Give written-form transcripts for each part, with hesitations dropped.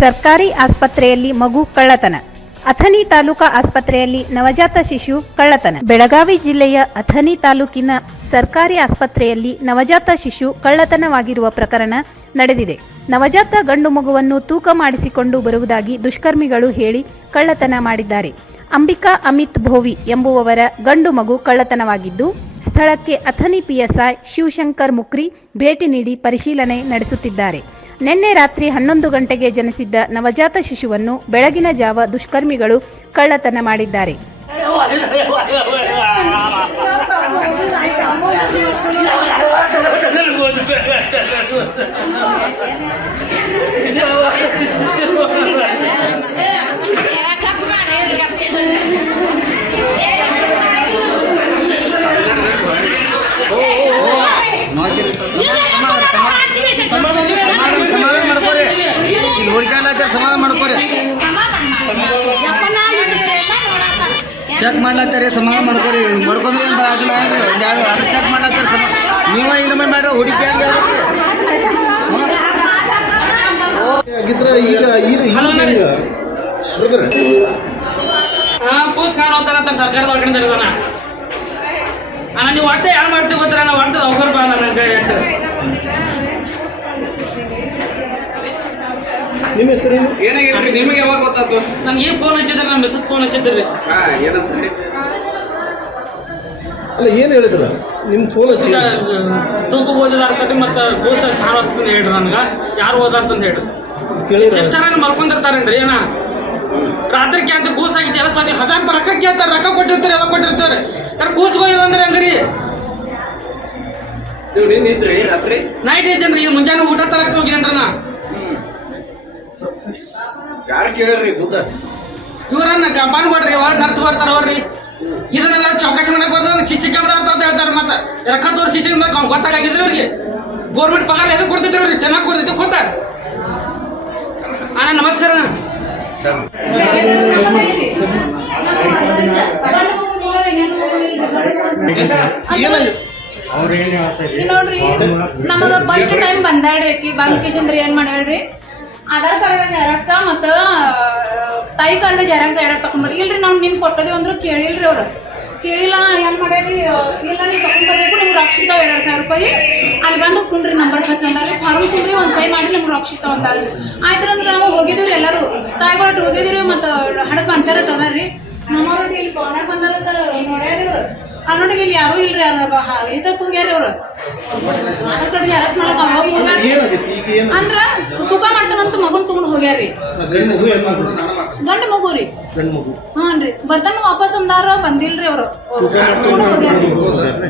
ಸರ್ಕಾರಿ ಆಸ್ಪತ್ರೆಯಲ್ಲಿ ಮಗು ಕಳ್ಳತನ. ಅಥಣಿ ತಾಲೂಕಾ ಆಸ್ಪತ್ರೆಯಲ್ಲಿ ನವಜಾತ ಶಿಶು ಕಳ್ಳತನ. ಬೆಳಗಾವಿ ಜಿಲ್ಲೆಯ ಅಥಣಿ ತಾಲೂಕಿನ ಸರ್ಕಾರಿ ಆಸ್ಪತ್ರೆಯಲ್ಲಿ ನವಜಾತ ಶಿಶು ಕಳ್ಳತನವಾಗಿರುವ ಪ್ರಕರಣ ನಡೆದಿದೆ. ನವಜಾತ ಗಂಡು ಮಗುವನ್ನು ತೂಕ ಮಾಡಿಸಿಕೊಂಡು ಬರುವುದಾಗಿ ದುಷ್ಕರ್ಮಿಗಳು ಹೇಳಿ ಕಳ್ಳತನ ಮಾಡಿದ್ದಾರೆ. ಅಂಬಿಕಾ ಅಮಿತ್ ಭೋವಿ ಎಂಬುವವರ ಗಂಡು ಮಗು ಕಳ್ಳತನವಾಗಿದ್ದು, ಸ್ಥಳಕ್ಕೆ ಅಥಣಿ ಪಿಎಸ್ಐ ಶಿವಶಂಕರ್ ಮುಕ್ರಿ ಭೇಟಿ ನೀಡಿ ಪರಿಶೀಲನೆ ನಡೆಸುತ್ತಿದ್ದಾರೆ. ನಿನ್ನೆ ರಾತ್ರಿ 11 ಗಂಟೆಗೆ ಜನಿಸಿದ್ದ ನವಜಾತ ಶಿಶುವನ್ನು ಬೆಳಗಿನ ಜಾವ ದುಷ್ಕರ್ಮಿಗಳು ಕಳ್ಳತನ ಮಾಡಿದ್ದಾರೆ. ಸಮಾಧಾನ ಮಾಡ್ಕೋರಿ, ಚೆಕ್ ಮಾಡ್ಲತ್ತಾರೆ. ಸಮಾಧಾನ ಮಾಡ್ಕೋರಿ. ಮಾಡ್ಕೊಂಡ್ರೆ ಏನು ಬರೋದಿಲ್ಲ. ಅದು ಚೆಕ್ ಮಾಡ್ಲತ್ತಾರೆ. ನೀವ ಇನ್ನೊಮ್ಮೆ ಮಾಡ್ರಿ. ಹುಡುಕಿ ಹಂಗೆ ಕೂಸ್ ಕಾಣ ಹೋಗ್ತಾರಂತ ಸರ್ಕಾರದ ಒಳಗಡೆ ನೀವು ಒಟ್ಟೆ ಯಾರು ಮಾಡ್ತೀವಿ ಗೊತ್ತರ. ನಾವು ಒಟ್ಟು ಅವಕರ್ ಬಾ ನನಗೆ. ನಿಮ್ಮ ಹೆಸರು ಏನಾಗೈತ್ರಿ? ನಿಮಗೆ ಯಾವಾಗ ಗೊತ್ತಾಯ್ತು? ನಂಗೆ ಏನು ಫೋನ್ ಹಚ್ಚಿದ್ರಿ, ನಮ್ಮ ಮೆಸೇಜ್ ಫೋನ್ ಹಚ್ಚಿದ್ರಿ. ಏನಂತ ಅಲ್ಲ ಏನು ಹೇಳಿದ್ರ? ನಿಮ್ಮ ಫೋನ್ ಹಚ್ಚಿ ತೂಕ ಓದಿದಾರ್ತದೆ ಮತ್ತು ಕೂಸ ಕಾಣ ಹೋಗ್ತದೆ ಹೇಳ್ರಿ. ನನಗೆ ಯಾರು ಓದಾರ್ತಂತ ಹೇಳ್ರಿ. ಸಿಸ್ಟರ್ ಮಲ್ಕೊಂಡಿರ್ತಾರೇನ್ರಿ ಏನ ರಾತ್ರಿ ಕೇಳ್ತ ಕೂಸ್ ಆಗಿತ್ತು ಎಲ್ಲ ಸಾಧ್ಯ 1000 ರೂಪಾಯಿ ರೊಕ್ಕ ಕೇಳ್ತಾರೆ. ರೊಕ್ಕ ಕೊಟ್ಟಿರ್ತಾರೆ, ಎಲ್ಲ ಕೊಟ್ಟಿರ್ತಾರೆ. ಯಾರು ಕೂಸ್ಗೋದಿಲ್ಲ ಅಂದ್ರೆ ಹಂಗ್ರಿ. ನಿಂತ್ರಿ ರಾತ್ರಿ ನೈಟ್ ಐತೇನ್ರಿ. ಮುಂಜಾನೆ ಊಟ ತರಕ್ಕೆ ಹೋಗ್ಯಾನ್ರಿ. ನಾ ಯಾರು ಕೇಳ್ರಿ ದುಡ್ಡ? ಇವ್ರನ್ನ ಕಂಪೌಂಡ್ ಕೊಡ್ರಿ. ಯಾವಾಗ ನರ್ಸ್ ಬರ್ತಾರ ಅವ್ರಿ. ಇದನ್ನೆಲ್ಲ ಚೌಕಾಸಿ ಮಾಡಕ್ ಬರ್ತಾರೆ. ಸಿಸಿ ಕ್ಯಾಮ್ರಾ ಅಂತ ಹೇಳ್ತಾರೆ. ಮತ್ತೆ ರೊಕ್ಕ ತೋರ್ ಸಿಸಿ ಗೊತ್ತಾಗಿದ್ರಿ ಅವ್ರಿಗೆ. ಗೌರ್ಮೆಂಟ್ ಪಗಾರ ಎದಕ್ಕೆ ಕೊಡ್ತೈತಿ ಅವ್ರಿಗೆ? ಚೆನ್ನಾಗಿ ಕೊಡ್ತೈತಿ ಕೊಡ್ತಾರ. ನಮಸ್ಕಾರ. ನೋಡ್ರಿ, ನಮಗ ಫಸ್ಟ್ ಟೈಮ್ ಬಂದಾಳ್ರಿ ಆಕಿ. ಬಂದ್ಕೇಶಂದ್ರಿ ಏನ್ ಮಾಡ್ಯಾಳ್ರಿ, ಆಧಾರ್ ಕಾರ್ಡ್ ಜೆರಾಕ್ಸ ಮತ್ತ ತಾಯಿ ಕಾರ್ಡ್ ಜೆರಾಕ್ಸ್ ಎರಡು ತಕೊಂಡ್ಬರ್ರಿ. ಇಲ್ರಿ ನಾವು ನಿಮ್ ಕೊಟ್ಟದೇವ್ ಅಂದ್ರು ಕೇಳಿಲ್ರಿ. ಅವ್ರು ಕೇಳಿಲ್ಲ. ಏನ್ ಮಾಡ್ಯಾರಿ, ಇಲ್ಲ ನೀವು ತಕೊಂಡ್ಬರ್ಬೇಕು, ನಿಮ್ಗೆ ರೊಕ್ಕ ಸಿಗ್ತಾವ 2000 ರೂಪಾಯಿ. ಅಲ್ಲಿ ಬಂದು ಕುಂಡ್ರಿ ನಂಬರ್ ಹಚ್ಚಂದಾರಿ. ಫಾರ್ಮ್ ತುಂಬ್ರಿ, ಒಂದು ಸೈ ಮಾಡಿ ನಮ್ಗೆ ರೊಕ್ಕ ಸಿಗ್ತಾವ ಅಂದಾರಿ. ಆಯ್ತು ಅಂದ್ರೆ ನಾವು ಹೋಗಿದ್ದೀವಿ ಎಲ್ಲರೂ ತಾಯಿಗಳು ಹೋಗಿದ್ದೀವಿ. ಮತ್ತು ಹಡಕ್ ಅಂತಾರಟ್ ಅದಾರ್ರಿ. ನಮ್ಮವ್ರಿಗೆ ಇಲ್ಲಿ ಫೋನಾಗ ಬಂದಾರಂತ ನೋಡ್ಯಾರಿ. ಅವ್ರು ಅನ್ನೋಟಿಗೆ ಇಲ್ಲಿ ಯಾರೂ ಇಲ್ರಿ. ಇದಕ್ಕೆ ಹೋಗ್ಯಾರಿ ಅವ್ರು. ಆಧಾರ್ ಕಾರ್ಡ್ ಜೆರಾಕ್ಸ್ ಮಾಡಕ್ ಅವಾಗ ಹೋಗ್ಯಾರಿ. ಅಂದ್ರ ತೂಕ ಮಾಡ್ತಾನಂತ ಮಗನ್ ತಗೊಂಡ್ ಹೋಗ್ಯಾರಿ. ಗಂಡು ಮಗು ರೀ. ಹಾನ್ರಿ. ಬರ್ತಾನ ವಾಪಸ್ ಅಂದಾರ ಬಂದಿಲ್ರಿ. ಅವ್ರು ತಗೊಂಡ್ ಹೋಗ್ಯಾರಿ.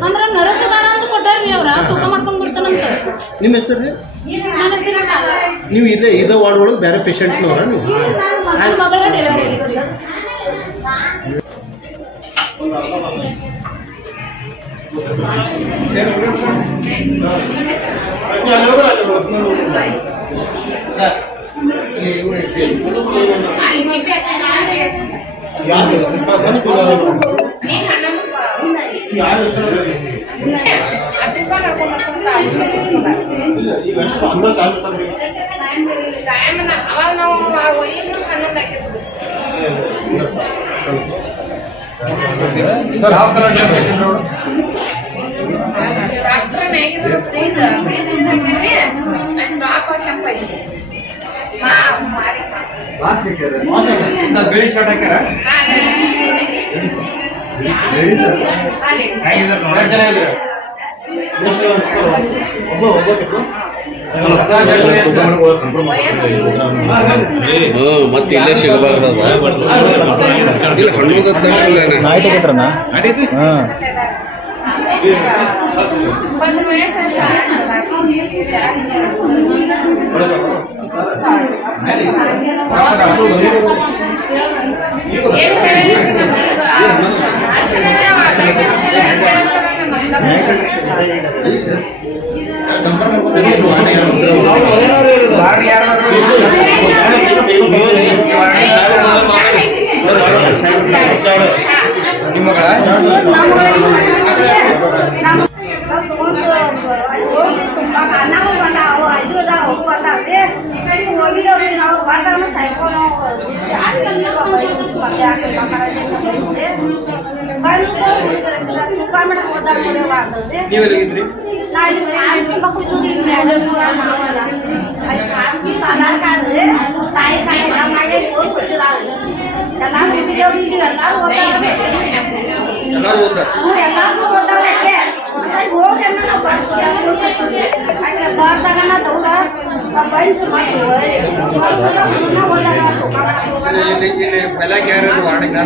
ಅಂದ್ರ ನರಸ್ ಅದಾರ ಅಂತ ಕೊಟ್ಟಾರ್ರಿ. ಅವ್ರ ತೂಕ ಮಾಡ್ಕೊಂಡ್ ಬರ್ತಾನಂತ. ನಿಮ್ಮ ಹೆಸರು? ನನ್ನ ಹೆಸರು ನೀವು ಇದೇ ವಾರ್ಡ್ ಒಳಗೆ ಬೇರೆ ಪೇಷಂಟ್ನವ್ರ? ನೀವು ಮಗಳ ಡೆಲಿವರಿ ಆಗಿದ್ರಿ. ಬೆಳಿ ಸ್ಟಾರ್ಟ್ ಹಾಕ್ಯಾರ. ಮತ್ತೆ ಇಲ್ಲೇ ಸಿಗಬಾರ್ದ ನಿಮ್ಮ ನಾವು ಬಂದಾವು 5 ಅದಾವ ಬಂದಾವ್ರಿ ಹೋಗಿದವ್ರಿ ನಾವು ಬಂದಾಗ ಸಾಯ್ಕೊಂಡು ತುಪ್ಪ ಮಾಡಕ್ಕೆ ಹೋದಾಗ ನೀವೆಲ್ಲಿದ್ರಿ ಎಲ್ಲರೂ ಓದ್ತಾರೆ ಇಲ್ಲಿ ಬೆಳಗ್ಗೆ ಯಾರು ವಾರ್ಡಿಗೆ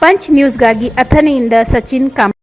ಪಂಚ್ ನ್ಯೂಸ್ಗಾಗಿ ಅಥಣಿಯಿಂದ ಸಚಿನ್ ಕಾಮ್